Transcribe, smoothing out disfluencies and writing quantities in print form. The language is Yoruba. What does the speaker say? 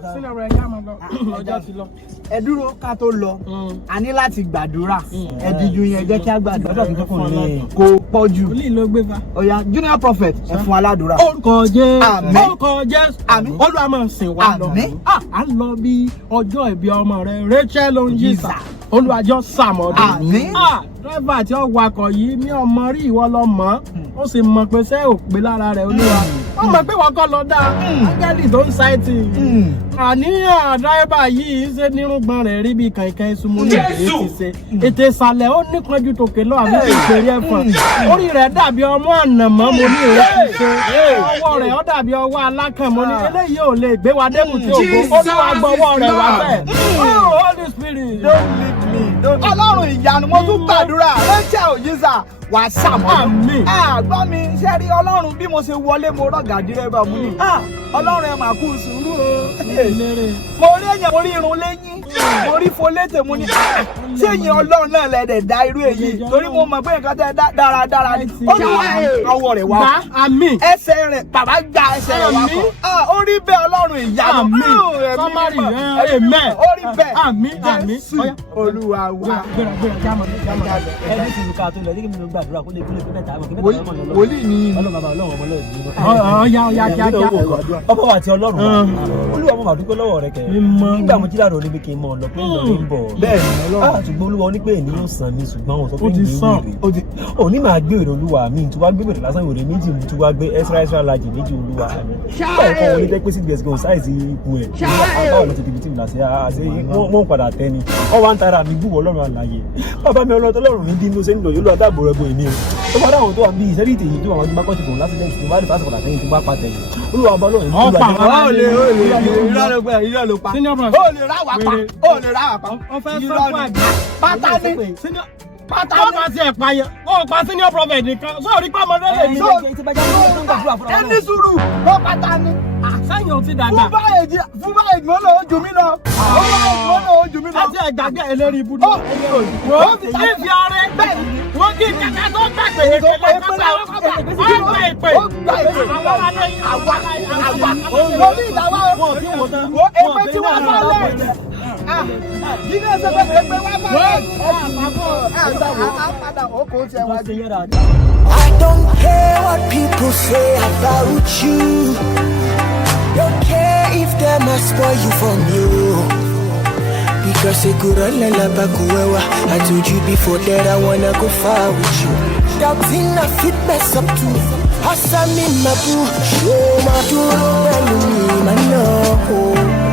Sínú rẹ̀ yá máa lọ. Ọjọ́ ti lọ. Ẹ dúró ká tó lọ. A ní láti gbàdúrà. Ẹ díjú yẹn jẹ́ kí á gbàdúrà. Kò pọ̀ jù. Olú ìlú gbé fa. Ọ̀ya Junior Prophet ẹ fún aládùúrà. Orúkọ Jésù. Àmín. Orúkọ Jésù. Àmín. Olúwa máa sìn wá lọ. Àmín. À ń lọ bí ọjọ́ ìbí ọmọ rẹ̀ Rachel Onjisa. Olúwàjọ́ sàmọ́dún. Àmín. Dírẹ́fà tí ó wakọ̀ yìí ní ọmọ rí ìwọ lọ mọ́. Ó sì mọ̀ pé ṣé ò pé lára rẹ̀ Olúwa. Ó mọ̀ pé wọ́n kọ́ lọ dáa. Ángẹ́lì tó ń ṣáìtì. Àníyàn dírẹ́fà yìí ṣe nírúgbọ́n rẹ̀ rí bí kàìkàì súnmọ́ ní ìdílé ti ṣe. Ètè ìsàlẹ̀ ó níkanjú tòkè lọ àbí kò pèrè ẹ̀fọn. Orí rẹ̀ dàbí ọmọ ànàmọ́ mo ní ìrẹ́ ti ṣe. Ọwọ́ rẹ̀ ó dàbí ọwọ́ alákàn mo ní eléyìí ò lè gbé wa débù tí ògo. Olúwa gbọ́wọ́ rẹ̀ wá bẹ́ẹ̀. Oh Holy Spirit. Don't leave me. Ọlọ́run ìyanu mo tún gbàdúrà. Rachel Onjisa wà sàmọ́. Àmín. Gbọ́ mi ṣe rí Ọlọ́run bí mo ṣe wọlé mo rọ̀gà dírẹ́bà mu ní. Ọlọ́run ẹ máa kú sùúrù o. Mo rí èèyàn mo rí irun lẹ́yìn. Mo rí folétè mo ní. Ṣé ìyẹn Ọlọ́run náà lẹ́dẹ̀ dá irú èyí? Torí mo mọ̀ pé nǹkan tẹ́ dáradára ni. Ó ní ọwọ́ rẹ̀ wá. Àmín. Ẹsẹ̀ rẹ̀ bàbá gba ẹsẹ̀ rẹ̀ wá kọ̀. Ó rí bẹ́ẹ̀ Ọlọ́run ìyanu. Àmín. Sọ́márì amen. Ó rí bẹ́ẹ̀. Àmín. Àmín. Olúwa wa. Gbéra jámọ̀ ẹni tí mo ká tó lọ ní kí mi ló gbàdúrà kó lè kúlẹ̀ fún mẹ́ta àmọ́ kí mẹ́ta ọmọ lọ. Wòlíì ni. Ọlọ́run bàbá Ọlọ́run ọmọ lọ́ọ̀ Ọ̀ya kíákíá. ọmọ wa àti Ọlọ́run Olúwa mo mà dúpẹ́ lọ́wọ́ rẹ kẹ́ nígbà mo jí láàárọ̀ níbi kí n mọ̀ lọ pé ìlọrin ń bọ̀ Bẹ́ẹ̀ ni Ọlọ́run. ṣùgbọ́n Olúwa oní pé ènìyàn sàn mí ṣùgbọ́n òun sọ pé Ó ti sàn. òní máa gbé èrè Olúwa mi tó wá gbé bèrè lásán ìwòrè méjì mo tún wá gbé extra large méjì Olúwa mi nígbà ìfọ̀ wọn ní tẹ́ pé sí gbèsè gan sáìsì ikùn ẹ̀ báwo ló ti dibi tí mo là sí àṣẹ wọ́n padà tẹ́ ni wọ́n wá ń tara mi gbúwọ́ Ọlọ́run àlàyé bàbá mi Ọlọ́run mi bínú sẹ́ni lọ́yọ́ lọ́wọ́ dáàbò rẹ̀ bo èmi o bá dáhùn tó wà bí ìṣẹ́rí ìtẹ̀yìn tó wà wọ́n ti bá kọ́tì kò lásìlẹ̀ǹtì tó bá lè fásitì padà tẹ́yìn tó bá pa tẹ̀yìn Olúwa ọba Ọlọ́run Ọ̀pá Ó lè pa. Senior Prophet. Ó lè rà wá pa. Ó lè rà wá pa. Ó fẹ́ sọ fún àgbà. Pátá ní. Pátá ní. Ó bá tiẹ̀ payẹ. Ó pa Senior Prophet nìkan. Sọ̀rí pàmọ́dé lè ní. Ẹni sùúrù ló pátá ní. Sẹ́yìn ò ti dàgbà. Fún báyìí mo lò ó jù mí lọ. Mo lò ó jù mí lọ. Àti ẹ̀gbàgbé ẹlẹ́rìí ibùdó. Wọ́n ti fi ọrẹ. Wọ́n kì í kẹ́kẹ́ tó gbàgbé ìpele kọ́sà. Ó gba ìpè. Àwọn aláìní àwọn Lórí ìdáwọ́ wo èpè tí wọ́n bá lẹ̀. Jíde ẹsẹ̀ pé èpè wá bá lẹ̀. Padà ó kò tiẹ̀ wá sí. I don't care what people say about you. Don't care if they must spoil you from you. Because they could run la bakuwa. I told you before that I wanna go far with you. Doubting I fit mess up too. Hasa mi mabu. Show my duro belly, man no.